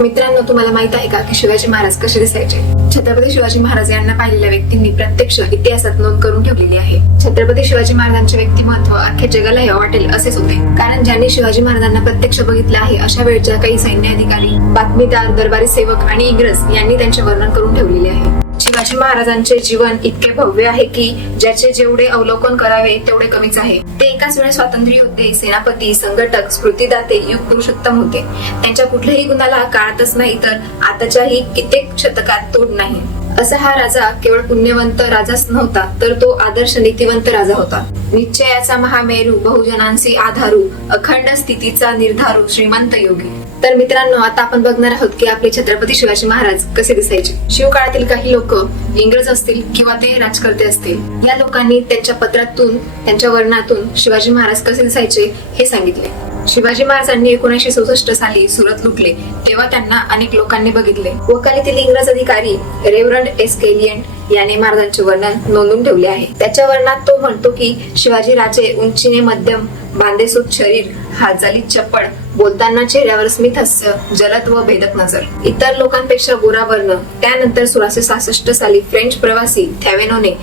मित्रांनो, तुम्हाला माहित आहे का की शिवाजी महाराज कसे दिसायचे? छत्रपती शिवाजी महाराज यांना पाहिलेल्या व्यक्तींनी प्रत्यक्ष इतिहासात नोंद करून ठेवलेली आहे. छत्रपती शिवाजी महाराजांचे व्यक्तिमत्व अख्ख्या जगाला हे वाटेल असेच होते, कारण ज्यांनी शिवाजी महाराजांना प्रत्यक्ष बघितले आहे अशा वेळच्या काही सैन्य अधिकारी, बातमीदार, दरबारी सेवक आणि इंग्रज यांनी त्यांचे वर्णन करून ठेवलेले आहे. शिवाजी महाराजांचे जीवन इतके भव्य आहे की ज्याचे जेवढे अवलोकन करावे तेवढे कमीच आहे. ते एकाच वेळी स्वातंत्र्य योद्धे, सेनापती, संघटक, स्फूर्तिदाते, युग पुरुषोत्तम होते. त्यांच्या कुठल्याही गुणाला काळातच नाही तर आताच्याही कित्येक शतकात तोड नाही. असा हा राजा केवळ पुण्यवंत राजाच नव्हता, तर तो आदर्श नीतिवंत राजा होता. निश्चयाचा महामेरू, बहुजनांची आधारू, अखंड स्थितीचा निर्धारू, श्रीमंत योगी. तर मित्रांनो, आता आपण बघणार आहोत की आपले छत्रपती शिवाजी महाराज कसे दिसायचे. शिवकाळातील काही लोक इंग्रज असतील किंवा ते राजकर्ते असतील, या लोकांनी त्यांच्या पत्रातून, त्यांच्या वर्णनातून शिवाजी महाराज कसे दिसायचे हे सांगितले. शिवाजी महाराजांनी 1964 साली सुरत लुटले तेव्हा त्यांना अनेक लोकांनी बघितले. वकालीतील इंग्रज अधिकारी रेव्हरंड एस केलियंट याने महाराजांचे वर्णन नोंदवून ठेवले आहे. त्याच्या वर्णनात तो म्हणतो की शिवाजी राजे उंचीने मध्यम, बांधेसूत शरीर, हालचालीत चपळ, बोलताना चेहऱ्यावर स्मित हास्य, जलद व भेदक नजर, इतर लोकांपेक्षा गोरा वर्ण. त्यानंतर 1666 साली फ्रेंच प्रवासी थॅवेनोने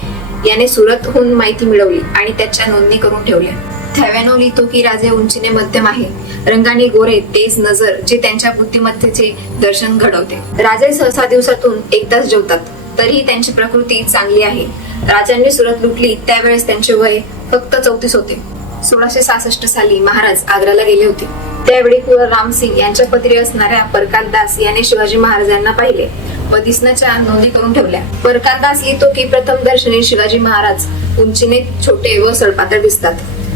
याने सुरतहून माहिती मिळवली आणि त्याच्या नोंदणी करून ठेवल्या. थॅवेनो लिहितो की राजे उंचीने मध्यम आहे, रंगाने गोरे, तेज नजर, जे त्यांच्या बुद्धिमत्तेचे दर्शन घडवते. राजे सहसा दिवसातून एकदाच जेवतात, तरीही त्यांची प्रकृती चांगली आहे. राजांनी सुरत लुटली त्यावेळेस त्यांचे वय फक्त 34 होते. 1666 साली महाराज आग्र्याला गेले होते. त्यावेळी कुंवर रामसिंग यांच्या पत्री असणाऱ्या परकाल दास याने शिवाजी महाराजांना पाहिले व दिसण्याच्या नोंदी करून ठेवल्या. परकाल दास लिहितो की प्रथम दर्शनी शिवाजी महाराज उंचीने छोटे व सडपातळ दिसतात.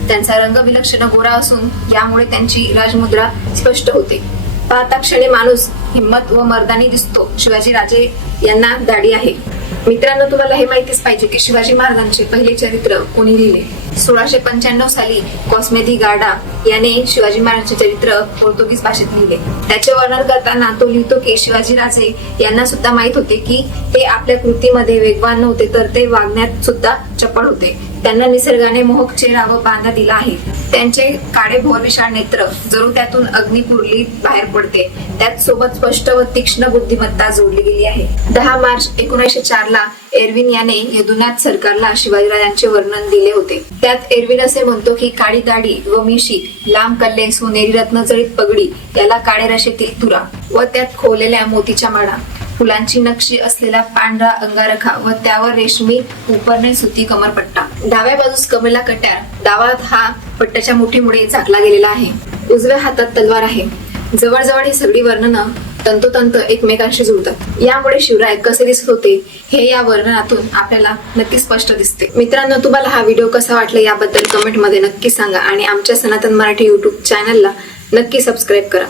त्यांचा रंग विलक्षण गोरा असून यामुळे त्यांची राजमुद्रा स्पष्ट होते. पाहता क्षणी माणूस हिम्मत व मर्दानी दिसतो. शिवाजी राजे यांना दाढी आहे. मित्रांनो, तुम्हाला हे माहितीच पाहिजे की शिवाजी महाराजांचे पहिले चरित्र कोणी लिहिले. 1695 साली कॉस्मे दी गार्डा याने शिवाजी महाराजांचे चरित्र पोर्तुगीज भाषेत लिहिले. त्याचे वर्णन करताना तो लिहितो की शिवाजी राजे यांना सुद्धा माहित होते की ते आपल्या कृतीमध्ये वेगवान नव्हते, तर ते वागण्यात सुद्धा चपळ होते. त्यांना निसर्गाने मोहक चेहरा व बांधा दिला आहे. त्यांचे काळे भोर विशाळ नेत्र, जणू त्यातून अग्निपुरली बाहेर पडते. त्यात सोबत स्पष्ट व तीक्ष्ण बुद्धिमत्ता जोडली गेली आहे. 10 मार्च 1904 ला एरविन याने यदुनाथ सरकारला शिवाजीराजांचे वर्णन दिले होते. त्यात एरविन असे म्हणतो की काळी दाढी व मिशी, लांब कल्ले, सोनेरी रत्नजडित पगडी, याला काळे रशेतील तुरा व त्यात खोवलेल्या मोतीच्या माळा, फुलांची नक्षी असलेला पांढरा अंगारखा व त्यावर रेशमी उपरणे सुती कमरपट्टा. डाव्या बाजूस कमळला कट्यार, डावा हा पट्ट्याच्या मुठीमुळे झाकला गेलेला आहे. उजव्या हातात तलवार आहे. जवळजवळ ही सगळी वर्णनं तंतोतंत एकमेकांशी जुळतात. यामुळे शिवराय कसे दिसत होते हे या वर्णनातून आपल्याला नक्की स्पष्ट दिसते. मित्रांनो, तुम्हाला हा व्हिडिओ कसा वाटला याबद्दल कमेंट मध्ये नक्की सांगा आणि आमच्या सनातन मराठी YouTube चॅनलला नक्की सबस्क्राईब करा.